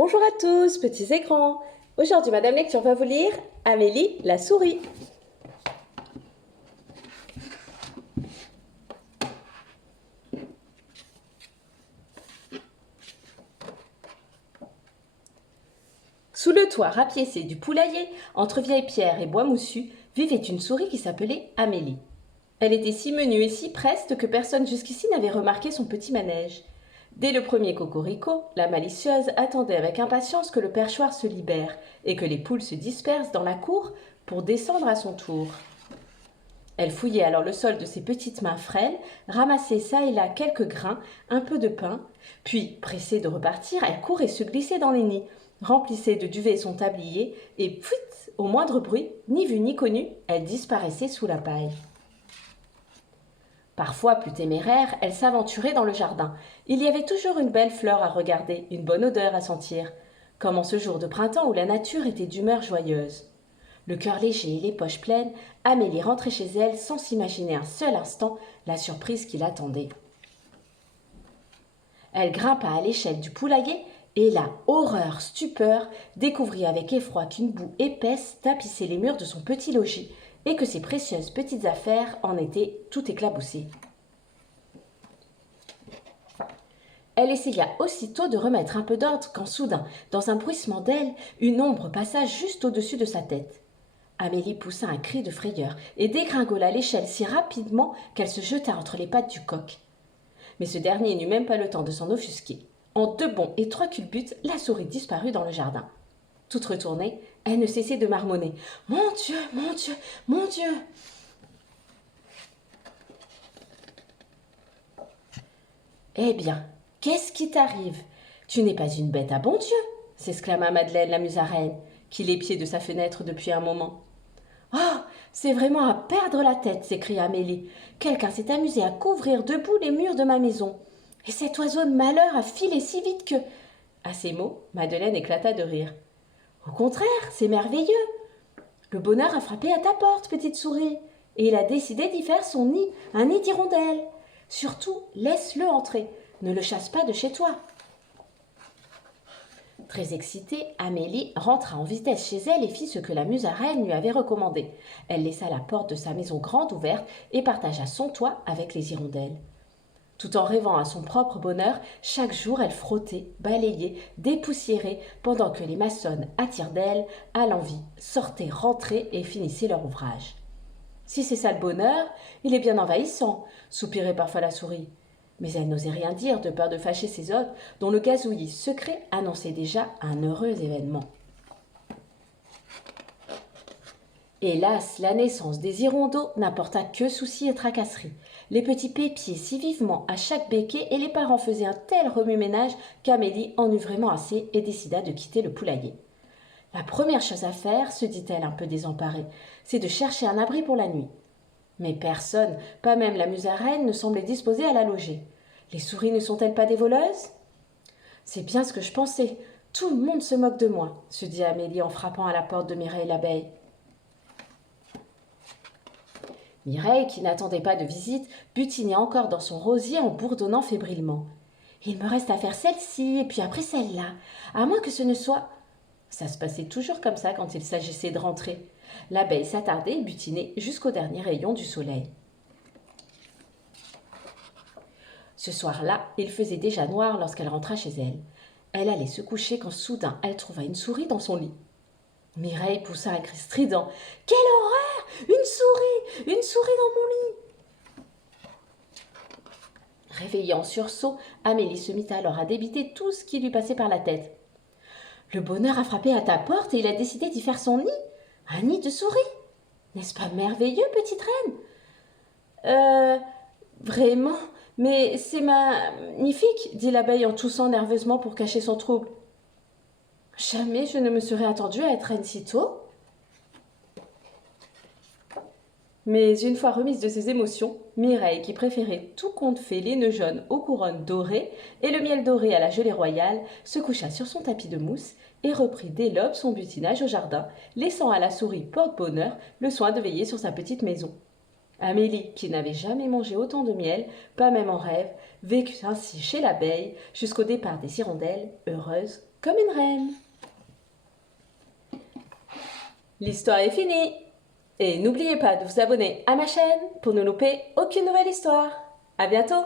Bonjour à tous, petits et grands. Aujourd'hui, Madame Lecture va vous lire Amélie la souris. Sous le toit rapiécé du poulailler, entre vieilles pierres et bois moussus, vivait une souris qui s'appelait Amélie. Elle était si menue et si preste que personne jusqu'ici n'avait remarqué son petit manège. Dès le premier cocorico, la malicieuse attendait avec impatience que le perchoir se libère et que les poules se dispersent dans la cour pour descendre à son tour. Elle fouillait alors le sol de ses petites mains frêles, ramassait çà et là quelques grains, un peu de pain, puis, pressée de repartir, elle courait se glisser dans les nids, remplissait de duvet son tablier, et pfuit, au moindre bruit, ni vue ni connue, elle disparaissait sous la paille. Parfois, plus téméraire, elle s'aventurait dans le jardin. Il y avait toujours une belle fleur à regarder, une bonne odeur à sentir, comme en ce jour de printemps où la nature était d'humeur joyeuse. Le cœur léger et les poches pleines, Amélie rentrait chez elle sans s'imaginer un seul instant la surprise qui l'attendait. Elle grimpa à l'échelle du poulailler et là, horreur, stupeur, découvrit avec effroi qu'une boue épaisse tapissait les murs de son petit logis et que ses précieuses petites affaires en étaient tout éclaboussées. Elle essaya aussitôt de remettre un peu d'ordre quand soudain, dans un bruissement d'ailes, une ombre passa juste au-dessus de sa tête. Amélie poussa un cri de frayeur et dégringola l'échelle si rapidement qu'elle se jeta entre les pattes du coq. Mais ce dernier n'eut même pas le temps de s'en offusquer. En 2 bonds et 3 culbutes, la souris disparut dans le jardin. Toute retournée, elle ne cessait de marmonner « Mon Dieu, mon Dieu, mon Dieu !» Eh bien, qu'est-ce qui t'arrive? Tu n'es pas une bête à bon Dieu, s'exclama Madeleine la musaraigne, qui l'épiait de sa fenêtre depuis un moment. Oh, c'est vraiment à perdre la tête, s'écria Amélie. Quelqu'un s'est amusé à couvrir de boue les murs de ma maison. Et cet oiseau de malheur a filé si vite que... À ces mots, Madeleine éclata de rire. Au contraire, c'est merveilleux. Le bonheur a frappé à ta porte, petite souris, et il a décidé d'y faire son nid, un nid d'hirondelle. Surtout, laisse-le entrer. Ne le chasse pas de chez toi. Très excitée, Amélie rentra en vitesse chez elle et fit ce que la musaraigne lui avait recommandé. Elle laissa la porte de sa maison grande ouverte et partagea son toit avec les hirondelles. Tout en rêvant à son propre bonheur, chaque jour elle frottait, balayait, dépoussiérait, pendant que les maçonnes à tire-d'aile, à l'envie, sortaient, rentraient et finissaient leur ouvrage. Si c'est ça le bonheur, il est bien envahissant, soupirait parfois la souris. Mais elle n'osait rien dire de peur de fâcher ses hôtes, dont le gazouillis secret annonçait déjà un heureux événement. Hélas, la naissance des hirondaux n'apporta que soucis et tracasseries. Les petits pépiaient si vivement à chaque becquet et les parents faisaient un tel remue-ménage qu'Amélie en eut vraiment assez et décida de quitter le poulailler. La première chose à faire, se dit-elle un peu désemparée, c'est de chercher un abri pour la nuit. Mais personne, pas même la musaraigne, ne semblait disposée à la loger. Les souris ne sont-elles pas des voleuses? C'est bien ce que je pensais. Tout le monde se moque de moi, se dit Amélie en frappant à la porte de Mireille l'abeille. Mireille, qui n'attendait pas de visite, butinait encore dans son rosier en bourdonnant fébrilement. Il me reste à faire celle-ci, et puis après celle-là, à moins que ce ne soit... Ça se passait toujours comme ça quand il s'agissait de rentrer. L'abeille s'attardait et butinait jusqu'au dernier rayon du soleil. Ce soir-là, il faisait déjà noir lorsqu'elle rentra chez elle. Elle allait se coucher quand soudain elle trouva une souris dans son lit. Mireille poussa un cri strident. « Quelle horreur! Une souris! Une souris dans mon lit !» Réveillée en sursaut, Amélie se mit alors à débiter tout ce qui lui passait par la tête. « Le bonheur a frappé à ta porte et il a décidé d'y faire son nid. Un nid de souris. N'est-ce pas merveilleux, petite reine? Vraiment, mais c'est magnifique, dit l'abeille en toussant nerveusement pour cacher son trouble. Jamais je ne me serais attendue à être reine si tôt. Mais une fois remise de ses émotions, Mireille, qui préférait tout conte fait les nœuds jaunes aux couronnes dorées et le miel doré à la gelée royale, se coucha sur son tapis de mousse et reprit dès l'aube son butinage au jardin, laissant à la souris porte-bonheur le soin de veiller sur sa petite maison. Amélie, qui n'avait jamais mangé autant de miel, pas même en rêve, vécut ainsi chez l'abeille jusqu'au départ des hirondelles, heureuse comme une reine. L'histoire est finie. Et n'oubliez pas de vous abonner à ma chaîne pour ne louper aucune nouvelle histoire. À bientôt!